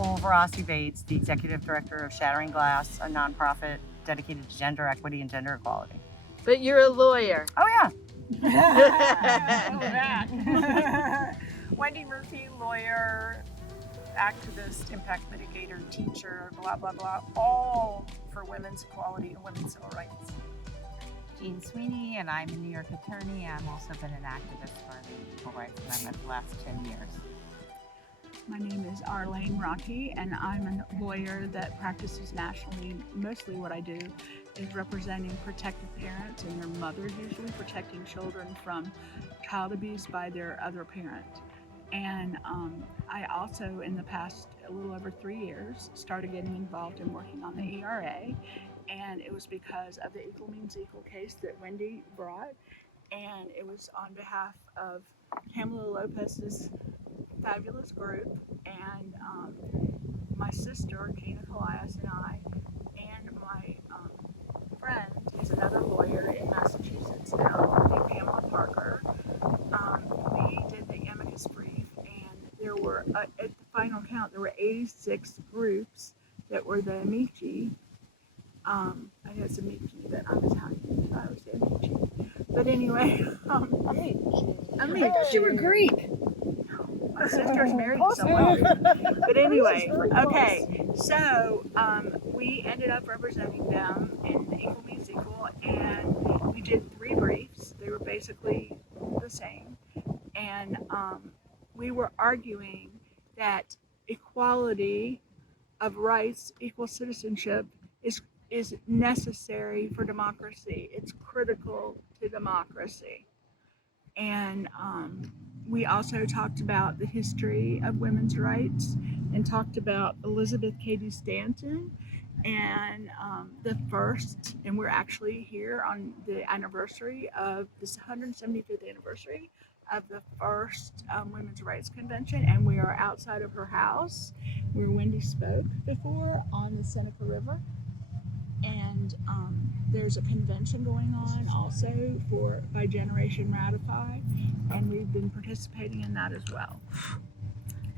Nicole Vorrasi Bates, the Executive Director of Shattering Glass, a nonprofit dedicated to gender equity and gender equality. But you're a lawyer. Oh yeah. That. Wendy Murphy, lawyer, activist, impact mitigator, teacher, blah, blah, blah, all for women's equality and women's civil rights. Gina Sweeney, and I'm a New York attorney. I've also been an activist for the Equal Rights Amendment the last 10 years. My name is Arlaine Rockey, and I'm a lawyer that practices nationally. Mostly what I do is representing protected parents and their mothers, usually protecting children from child abuse by their other parent. And I also, in the past a little over 3 years, started getting involved in working on the ERA. And it was because of the Equal Means Equal case that Wendy brought. And it was on behalf of Pamela Lopez's fabulous group, and my sister, Gina, Collias, and I, and my friend, who's another lawyer in Massachusetts now, named Pamela Parker. We did the Amicus Brief, and there were, at the final count, there were 86 groups that were the Amici. I know it's Amici, but I'm Italian, so I always say Amici. But anyway, Amici. You were Greek. My sister's married to someone. But anyway, okay, so we ended up representing them in Equal Means Equal, and we did 3 briefs. They were basically the same. And we were arguing that equality of rights, equal citizenship, is necessary for democracy. It's critical to democracy. And we also talked about the history of women's rights and talked about Elizabeth Cady Stanton and the first, and we're actually here on the anniversary of this 175th anniversary of the first Women's Rights Convention, and we are outside of her house where Wendy spoke before on the Seneca River. And there's a convention going on also by Generation Ratify, and we've been participating in that as well.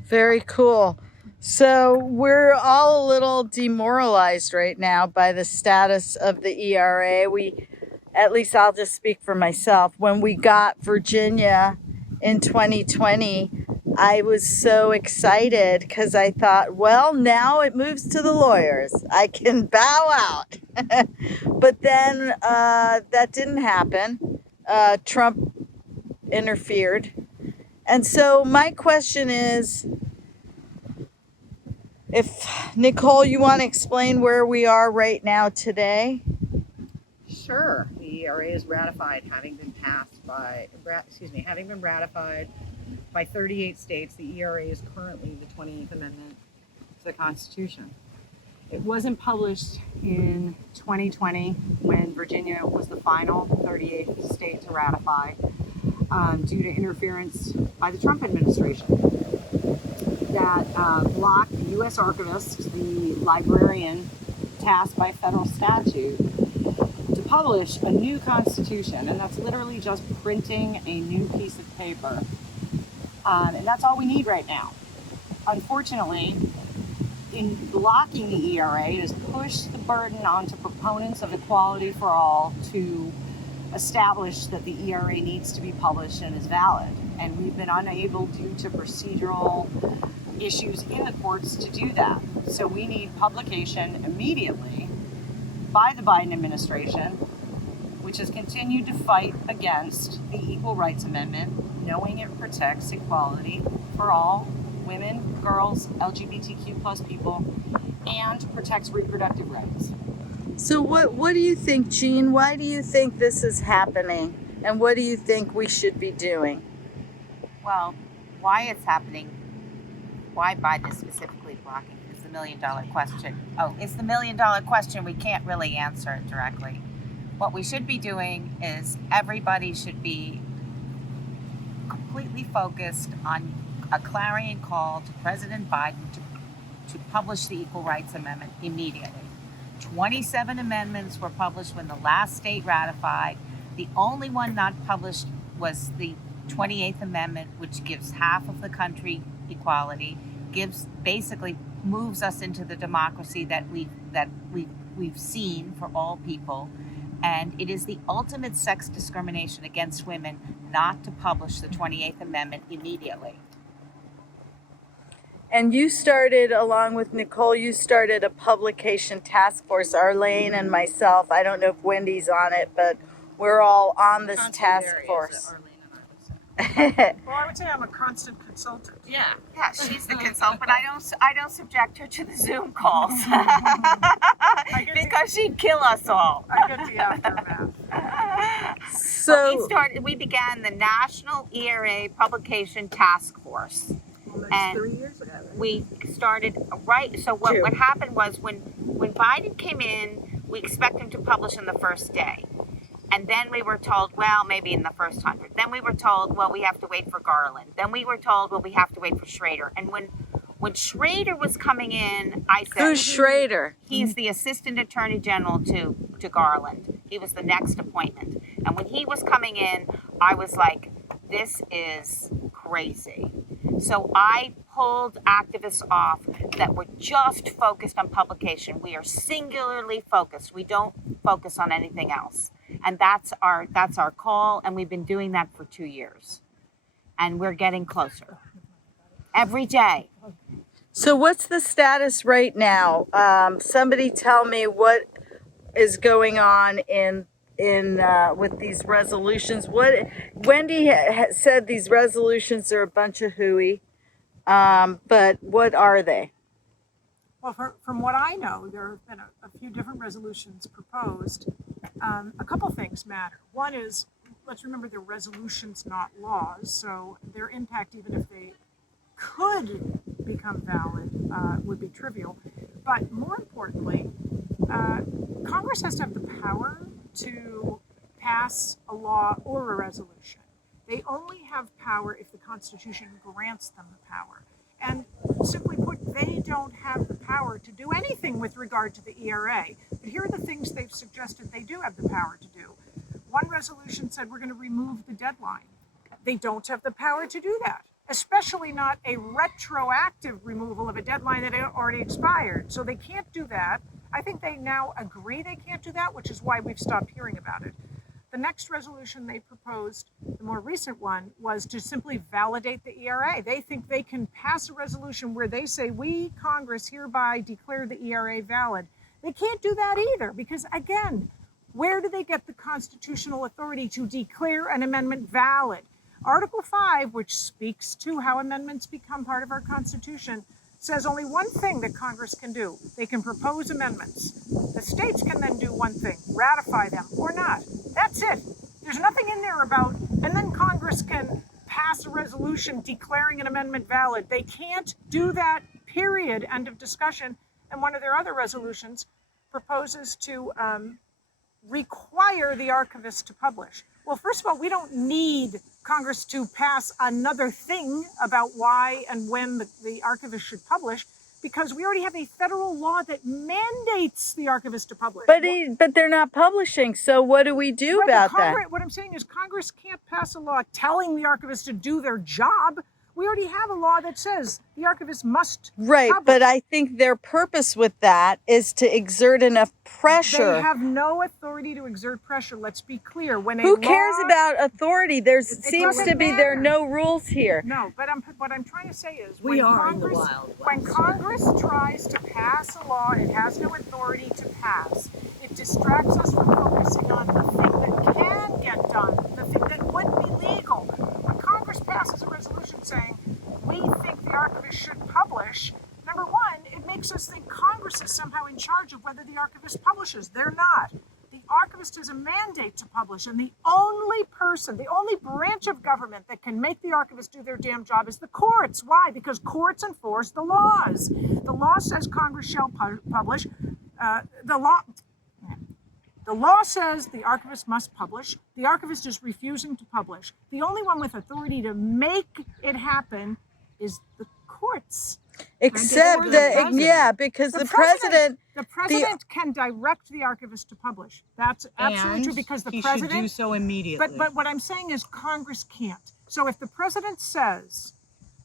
Very cool. So we're all a little demoralized right now by the status of the ERA. At least I'll just speak for myself. When we got Virginia in 2020, I was so excited because I thought, well, now it moves to the lawyers. I can bow out. But then that didn't happen. Trump interfered. And so my question is, if Nicole, you want to explain where we are right now today? Sure. The ERA is ratified, having been ratified by 38 states. The ERA is currently the 28th Amendment to the Constitution. It wasn't published in 2020 when Virginia was the final 38th state to ratify due to interference by the Trump administration that blocked the U.S. Archivist, the librarian tasked by federal statute, to publish a new constitution. And that's literally just printing a new piece of paper. And that's all we need right now. Unfortunately, in blocking the ERA, it has pushed the burden onto proponents of equality for all to establish that the ERA needs to be published and is valid. And we've been unable, due to procedural issues in the courts, to do that. So we need publication immediately by the Biden administration, which has continued to fight against the Equal Rights Amendment, knowing it protects equality for all women, girls, LGBTQ plus people, and protects reproductive rights. So what do you think, Jean? Why do you think this is happening? And what do you think we should be doing? Well, why it's happening, why Biden is specifically blocking, is the $1 million question. Oh, it's the $1 million question. We can't really answer it directly. What we should be doing is everybody should be completely focused on a clarion call to President Biden to publish the Equal Rights Amendment immediately. 27 amendments were published when the last state ratified. The only one not published was the 28th Amendment, which gives half of the country equality, gives basically moves us into the democracy that we've seen for all people. And it is the ultimate sex discrimination against women not to publish the 28th Amendment immediately. And you started, along with Nicole, you started a publication task force, Arlaine and myself. I don't know if Wendy's on it, but we're all on this task force. Well, I would say I'm a constant consultant. Yeah, she's the consultant, but I don't subject her to the Zoom calls because she'd kill us all. I get the aftermath. So We began the National ERA Publication Task Force. Almost And 3 years ago. Right? We started so what happened was when Biden came in, we expect him to publish on the first day. And then we were told, well, maybe in the first 100. Then we were told, well, we have to wait for Garland. Then we were told, well, we have to wait for Schrader. And when Schrader was coming in, I said, who's Schrader? He's the Assistant Attorney General to Garland. He was the next appointment. And when he was coming in, I was like, this is crazy. So I pulled activists off that were just focused on publication. We are singularly focused. We don't focus on anything else. And that's our call, and we've been doing that for 2 years. And we're getting closer. Every day. So what's the status right now? Somebody tell me what is going on in with these resolutions. What Wendy said, these resolutions are a bunch of hooey, but what are they? Well, from what I know, there have been a few different resolutions proposed. A couple things matter. One is, let's remember they're resolutions, not laws, so their impact, even if they could become valid, would be trivial. But more importantly, Congress has to have the power to pass a law or a resolution. They only have power if the Constitution grants them the power. And simply put, they don't have the power to do anything with regard to the ERA. But here are the things they've suggested they do have the power to do. One resolution said we're going to remove the deadline. They don't have the power to do that, especially not a retroactive removal of a deadline that already expired. So they can't do that. I think they now agree they can't do that, which is why we've stopped hearing about it. The next resolution they proposed, the more recent one, was to simply validate the ERA. They think they can pass a resolution where they say, we, Congress, hereby declare the ERA valid. They can't do that either because, again, where do they get the constitutional authority to declare an amendment valid? Article 5, which speaks to how amendments become part of our Constitution, says only one thing that Congress can do. They can propose amendments. The states can then do one thing, ratify them or not. That's it. There's nothing in there about, and then Congress can pass a resolution declaring an amendment valid. They can't do that, period, end of discussion. And one of their other resolutions proposes to require the archivist to publish. Well, first of all, we don't need Congress to pass another thing about why and when the archivist should publish, because we already have a federal law that mandates the archivist to publish. But they're not publishing, so what do we do about that? What I'm saying is Congress can't pass a law telling the archivist to do their job. We already have a law that says the archivist must Right, publish. but I think their purpose with that is to exert enough pressure. They have no authority to exert pressure. Let's be clear. Who cares about authority? There seems to be there are matter. no rules here. No, but what I'm trying to say is We are in the Wild West. when Congress tries to pass a law it has no authority to pass, it distracts us from focusing on the thing that can get done, the thing that would be legal. When Congress passes a resolution saying, we think the archivist should publish, number one, it makes us think Congress is somehow in charge of whether the archivist publishes. They're not. The archivist has a mandate to publish, and the only person, the only branch of government that can make the archivist do their damn job is the courts. Why? Because courts enforce the laws. The law says Congress shall publish. The law says the archivist must publish. The archivist is refusing to publish. The only one with authority to make it happen is the courts. Except that, because the president can direct the archivist to publish. That's absolutely true because the president should do so immediately. But what I'm saying is Congress can't. So if the president says,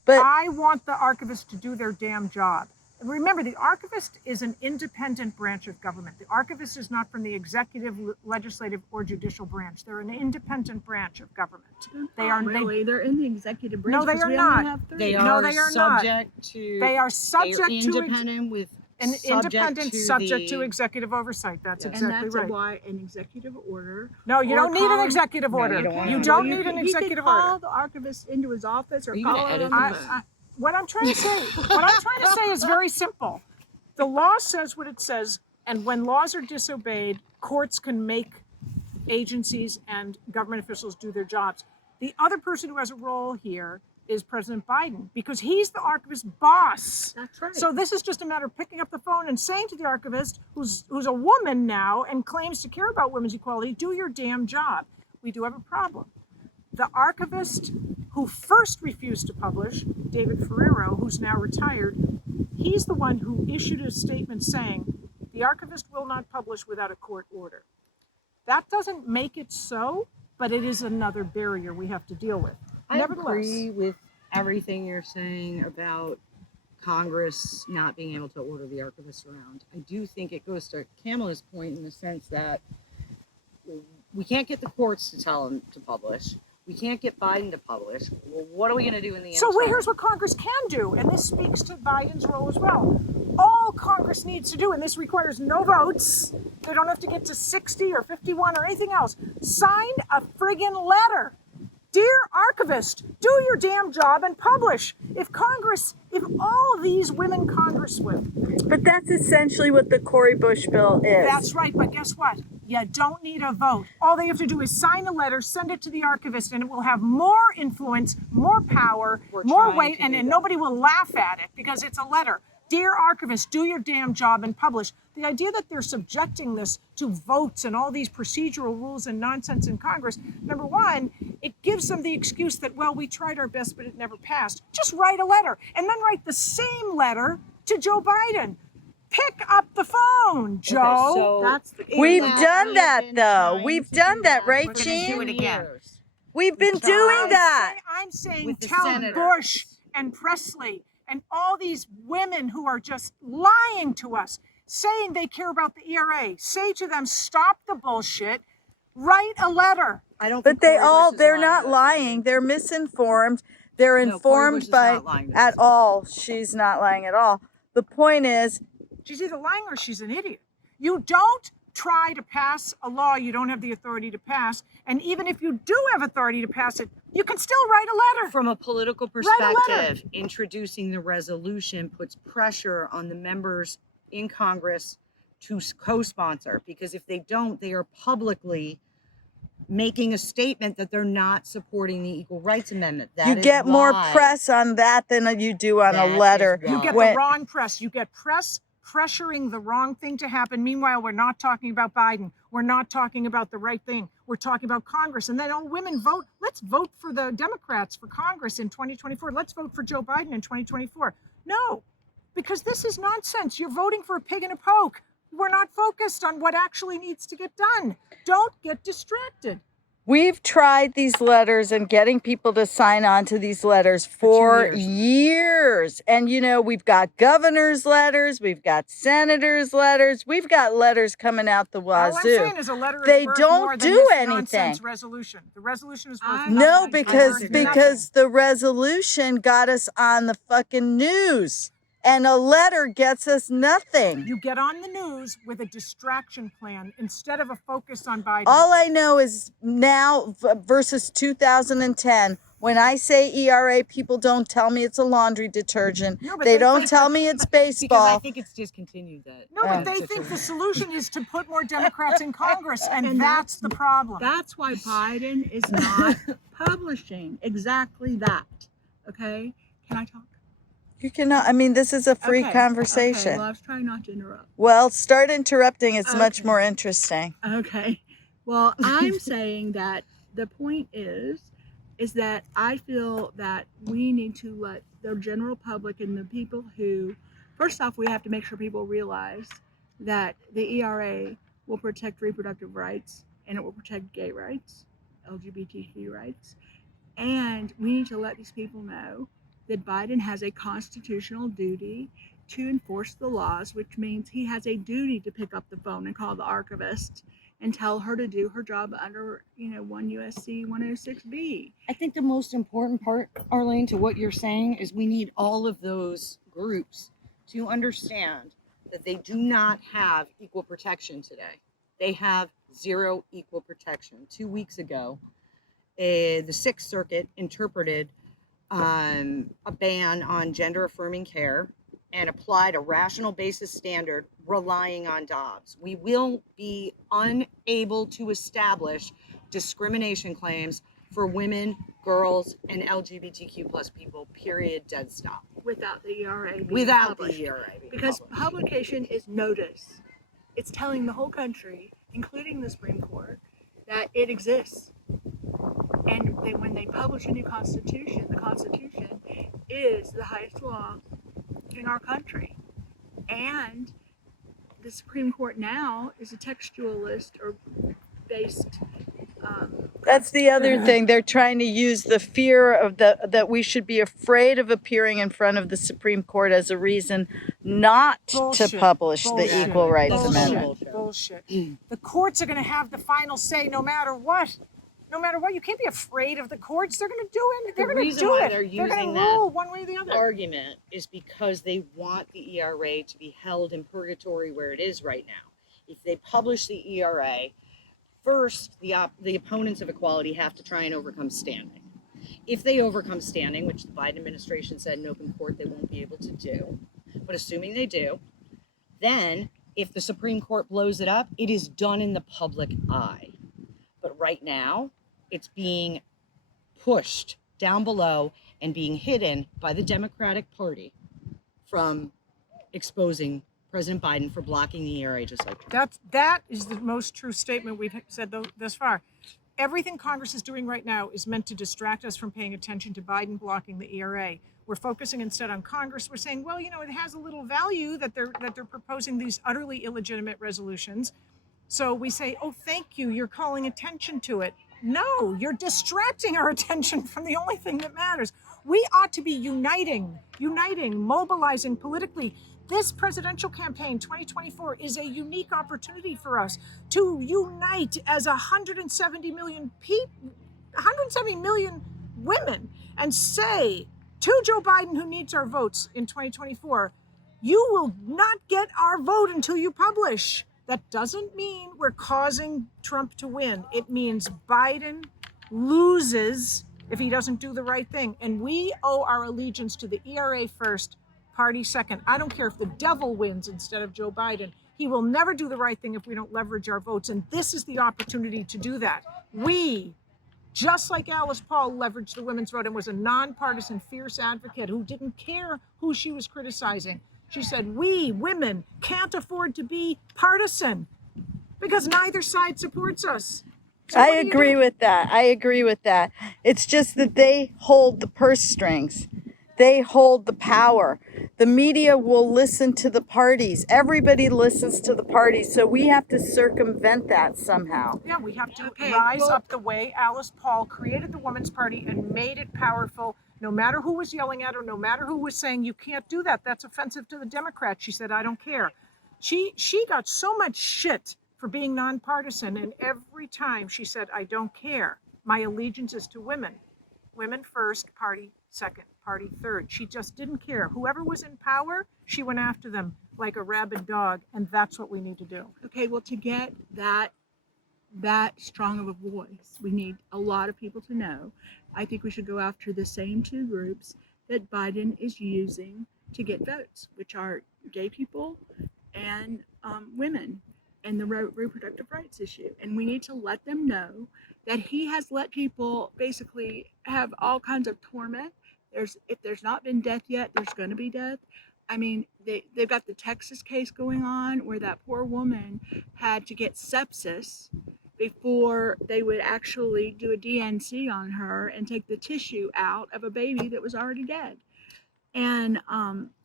I want the archivist to do their damn job, remember, the archivist is an independent branch of government. The archivist is not from the executive, legislative, or judicial branch. They're an independent branch of government. They are really. They're in the executive branch. No, they because are we only not. have three. They No, are they are not. subject to. They are They subject are to independent with. an independent subject to the- executive oversight. That's Yes. And exactly that's right. why an executive order. No, you or don't need an calling- executive No, you order. don't want You one. don't You need an He could executive call order. the archivist into his office or Are you call gonna her edit on the this? phone. What I'm trying to say is very simple. The law says what it says, and when laws are disobeyed, courts can make agencies and government officials do their jobs. The other person who has a role here is President Biden, because he's the archivist boss. That's right. So this is just a matter of picking up the phone and saying to the archivist, who's a woman now and claims to care about women's equality, do your damn job. We do have a problem. The archivist who first refused to publish, David Ferrero, who's now retired, he's the one who issued a statement saying, the archivist will not publish without a court order. That doesn't make it so, but it is another barrier we have to deal with. I Nevertheless, agree with everything you're saying about Congress not being able to order the archivist around. I do think it goes to Pamela's point in the sense that we can't get the courts to tell them to publish. We can't get Biden to publish. Well, what are we going to do in the So interim? here's what Congress can do, and this speaks to Biden's role as well. All Congress needs to do, and this requires no votes, they don't have to get to 60 or 51 or anything else, sign a friggin' letter. Dear archivist, do your damn job and publish. If all these women congresswomen. But that's essentially what the Cory Bush bill is. That's right, but guess what? You don't need a vote. All they have to do is sign a letter, send it to the archivist, and it will have more influence, more power, We're more trying weight, to and do that. nobody will laugh at it because it's a letter. Dear archivist, do your damn job and publish. The idea that they're subjecting this to votes and all these procedural rules and nonsense in Congress, number one, it gives them the excuse that, well, we tried our best, but it never passed. Just write a letter and then write the same letter to Joe Biden. Pick up the phone, Joe. so That's the We've that done we've that been though. trying We've to done do that, that right, We're gonna do Gene? it again. We've been doing that. I'm saying With the tell senators. Bush and Presley and all these women who are just lying to us, saying they care about the ERA. Say to them, stop the bullshit. Write a letter. I don't. But think Cory Bush is they're lying not to us, lying. They're misinformed. They're No, Cory informed Bush is by not lying to at us. all. She's not lying at all. The point is, She's either lying or she's an idiot. You don't try to pass a law you don't have the authority to pass. And even if you do have authority to pass it, you can still write a letter. From a political Write a letter. perspective, introducing the resolution puts pressure on the members in Congress to co-sponsor, because if they don't, they are publicly making a statement that they're not supporting the Equal Rights Amendment. That you is get more why- press on that than you do on That a is letter. why. You get When- the wrong press. You get press pressuring the wrong thing to happen. Meanwhile, we're not talking about Biden. We're not talking about the right thing. We're talking about Congress. And then, oh, women vote. Let's vote for the Democrats for Congress in 2024. Let's vote for Joe Biden in 2024. No, because this is nonsense. You're voting for a pig in a poke. We're not focused on what actually needs to get done. Don't get distracted. We've tried these letters and getting people to sign on to these letters for 2 years. And, we've got governor's letters, we've got senators' letters, we've got letters coming out the All I'm wazoo. saying is a letter is They worth don't more than do this anything. nonsense resolution. The resolution is worth I- nothing. No, It's because worth because the resolution got us on the fucking news. And a letter gets us nothing. You get on the news with a distraction plan instead of a focus on Biden. All I know is now versus 2010, when I say ERA, people don't tell me it's a laundry detergent. No, but They they don't think- tell me it's Because I baseball. think it's discontinued that. No, but they think the solution is to put more Democrats in Congress, and And that's the problem. That's why Biden is not publishing exactly that. Okay? Can I talk? You cannot, this is a free Okay, conversation. Okay, well, I was trying not to interrupt. Well, start interrupting. It's much Okay. more interesting. Okay. Well, I'm saying that the point is that I feel that we need to let the general public and the people who, first off, we have to make sure people realize that the ERA will protect reproductive rights and it will protect gay rights, LGBTQ rights. And we need to let these people know that Biden has a constitutional duty to enforce the laws, which means he has a duty to pick up the phone and call the archivist and tell her to do her job under, 1 USC 106B. I think the most important part, Arlaine, to what you're saying is we need all of those groups to understand that they do not have equal protection today. They have zero equal protection. 2 weeks ago, the Sixth Circuit interpreted a ban on gender affirming care and applied a rational basis standard relying on Dobbs. We will be unable to establish discrimination claims for women, girls, and LGBTQ plus people, period, dead stop. Without the ERA being Without published. the ERA. being Because published. publication is notice. It's telling the whole country, including the Supreme Court, that it exists. And when they publish a new constitution, the Constitution is the highest law in our country. And the Supreme Court now is a textualist or based. That's the other thing. They're trying to use the fear of that we should be afraid of appearing in front of the Supreme Court as a reason not to Bullshit. publish Bullshit. the Equal Rights Bullshit. Amendment. Bullshit. The courts are going to have the final say no matter what. No matter what, you can't be afraid of the courts. They're going to do it. They're The going to reason do why it. they're They're going using to that rule one way or the other. argument is because they want the ERA to be held in purgatory where it is right now. If they publish the ERA, first the opponents of equality have to try and overcome standing. If they overcome standing, which the Biden administration said in open court they won't be able to do, but assuming they do, then if the Supreme Court blows it up, it is done in the public eye. But right now, it's being pushed down below and being hidden by the Democratic Party from exposing President Biden for blocking the ERA just like That is the most true statement we've said thus far. Everything Congress is doing right now is meant to distract us from paying attention to Biden blocking the ERA. We're focusing instead on Congress. We're saying, well, it has a little value that they're proposing these utterly illegitimate resolutions. So we say, oh, thank you. You're calling attention to it. No, you're distracting our attention from the only thing that matters. We ought to be uniting, mobilizing politically. This presidential campaign, 2024, is a unique opportunity for us to unite as 170 million women and say to Joe Biden, who needs our votes in 2024, you will not get our vote until you publish. That doesn't mean we're causing Trump to win. It means Biden loses if he doesn't do the right thing. And we owe our allegiance to the ERA first, party second. I don't care if the devil wins instead of Joe Biden. He will never do the right thing if we don't leverage our votes. And this is the opportunity to do that. We, just like Alice Paul leveraged the women's vote and was a nonpartisan, fierce advocate who didn't care who she was criticizing. She said, we, women, can't afford to be partisan because neither side supports us. So I agree with that. I agree with that. It's just that they hold the purse strings. They hold the power. The media will listen to the parties. Everybody listens to the parties. So we have to circumvent that somehow. Yeah, we have to rise up the way Alice Paul created the Women's Party and made it powerful. No matter who was yelling at her, no matter who was saying, you can't do that. That's offensive to the Democrats. She said, I don't care. She got so much shit for being nonpartisan. And every time she said, I don't care. My allegiance is to women. Women first, party second, party third. She just didn't care. Whoever was in power, she went after them like a rabid dog. And that's what we need to do. Okay, well, to get that strong of a voice, we need a lot of people to know. I think we should go after the same two groups that Biden is using to get votes, which are gay people and women, and the reproductive rights issue. And we need to let them know that he has let people basically have all kinds of torment. If there's not been death yet, there's going to be death. I mean, they've got the Texas case going on where that poor woman had to get sepsis before they would actually do a DNC on her and take the tissue out of a baby that was already dead. And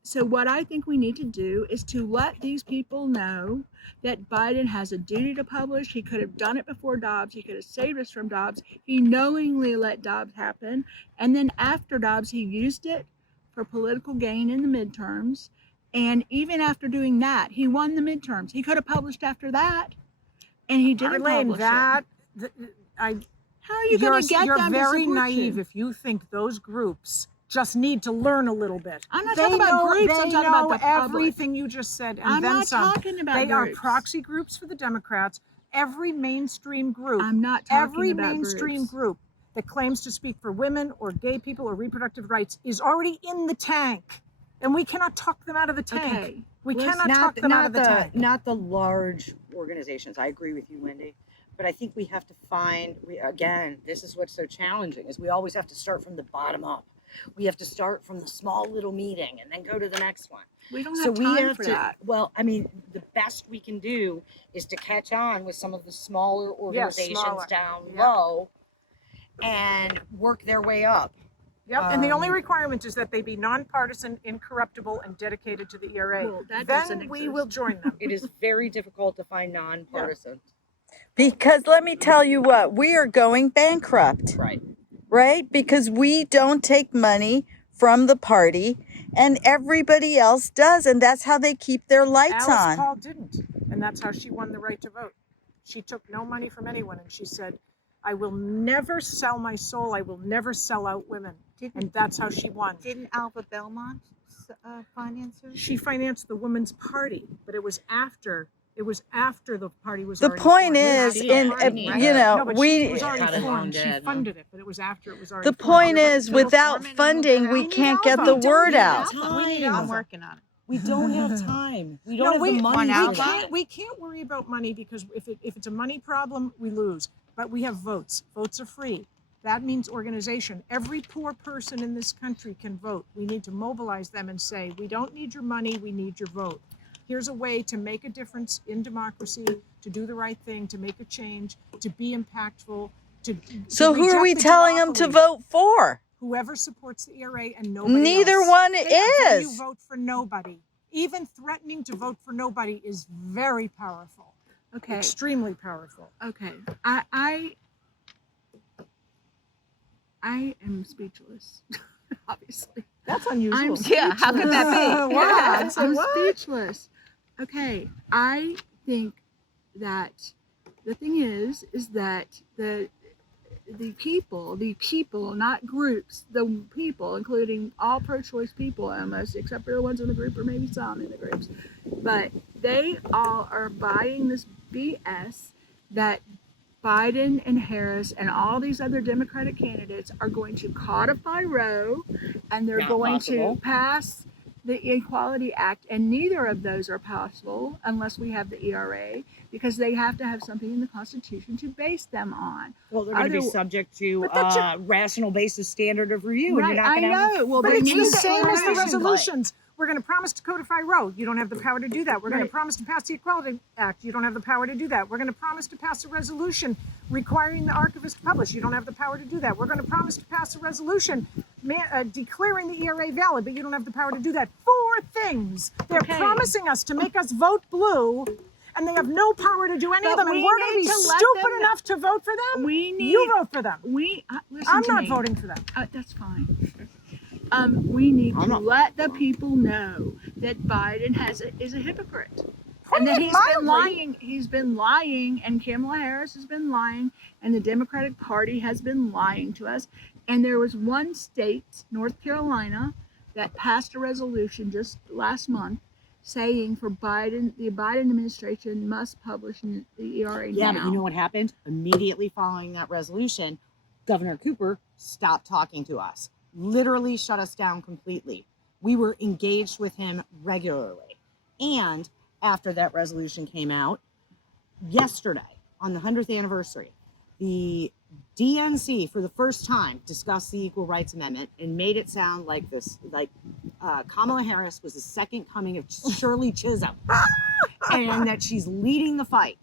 so what I think we need to do is to let these people know that Biden has a duty to publish. He could have done it before Dobbs. He could have saved us from Dobbs. He knowingly let Dobbs happen. And then after Dobbs, he used it for political gain in the midterms. And even after doing that, he won the midterms. He could have published after that, and he didn't Arlaine, publish that it. How are you going to get you're them very to support naive you? if you think those groups just need to learn a little bit. I'm not talking about groups. I'm talking about the public. Everything you just said, and I'm then not some. talking about They groups. are proxy groups for the Democrats. Every mainstream group, I'm not talking every about mainstream groups. group that claims to speak for women or gay people or reproductive rights is already in the tank, and we cannot talk them out of the tank. Okay. We Well, cannot talk them out of the tank. Not the large organizations. I agree with you, Wendy. But I think we have to find, again, this is what's so challenging, is we always have to start from the bottom up. We have to start from the small little meeting and then go to the next one. We don't have time for that. Well, I mean, the best we can do is to catch on with some of the smaller organizations smaller. down Yep. low and work their way up. Yep, and the only requirement is that they be nonpartisan, incorruptible, and dedicated to the ERA. Well, that doesn't Then we exist. will join them. It is very difficult to find nonpartisan. Because let me tell you what, we are going bankrupt, Right. right? Because we don't take money from the party and everybody else does. And that's how they keep their lights Alice on. Paul didn't, and that's how she won the right to vote. She took no money from anyone, and she said, I will never sell my soul. I will never sell out women. And that's how she won. Didn't Alva Belmont finance her? She financed the Women's Party, but it was after the party was The already point formed. is, She in, didn't, right? you know, No, but we, it was already Had it long formed. She dead, huh? funded it, but it was after it was already the formed. point is, without funding, we can't get the word out. I'm working on it. We don't have time. We don't No, have we, the money. on for Alva? that. we can't worry about money because if it's a money problem, we lose. But we have votes. Votes are free. That means organization. Every poor person in this country can vote. We need to mobilize them and say, we don't need your money, we need your vote. Here's a way to make a difference in democracy, to do the right thing, to make a change, to be impactful, So who are we reject the telling them to duopoly. vote for? Whoever supports the ERA and nobody Neither else. one They are saying is. You vote for nobody. Even threatening to vote for nobody is very powerful. Okay. Extremely powerful. Okay. I am speechless. Obviously. That's unusual. I'm Yeah, how could that be? Wow. Yeah, So I'm what? speechless. Okay, I think that the thing is that the people, not groups, the people, including all pro-choice people almost, except for the ones in the group or maybe some in the groups, but they all are buying this BS that Biden and Harris and all these other Democratic candidates are going to codify Roe and they're Not going possible. to pass the Equality Act, and neither of those are possible unless we have the ERA, because they have to have something in the Constitution to base them on. Well, they're going to be Other- subject to But that's rational basis standard of review. and Right, you're not I gonna have know. Well, But they it's need the same as the information. resolutions. We're going to promise to codify Roe. You don't have the power to do that. We're going to Right. promise to pass the Equality Act. You don't have the power to do that. We're going to promise to pass a resolution requiring the Archivist to publish. You don't have the power to do that. We're going to promise to pass a resolution declaring the ERA valid, but you don't have the power to do that. 4 things. They're Okay. promising us to make us vote blue, and they have no power to do any of But them. And we we're going to need be to let stupid them- enough to vote for them. We need. You vote for them. Listen I'm to not me. voting for them. That's fine. We need I'm to not- let the people know that Biden is a hypocrite. And that Putting it he's been mildly. lying. He's been lying, and Kamala Harris has been lying, and the Democratic Party has been lying to us. And there was one state, North Carolina, that passed a resolution just last month saying for Biden, the Biden administration must publish the ERA Yeah, now. but you know what happened? Immediately following that resolution, Governor Cooper stopped talking to us, literally shut us down completely. We were engaged with him regularly. And after that resolution came out, yesterday, on the 100th anniversary, the DNC, for the first time, discussed the Equal Rights Amendment and made it sound like this, like Kamala Harris was the second coming of Shirley Chisholm, and that she's leading the fight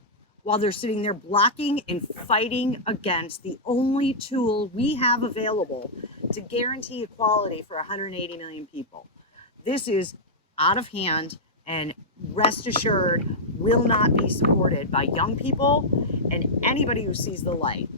while they're sitting there blocking and fighting against the only tool we have available to guarantee equality for 180 million people. This is out of hand, and rest assured will not be supported by young people and anybody who sees the light.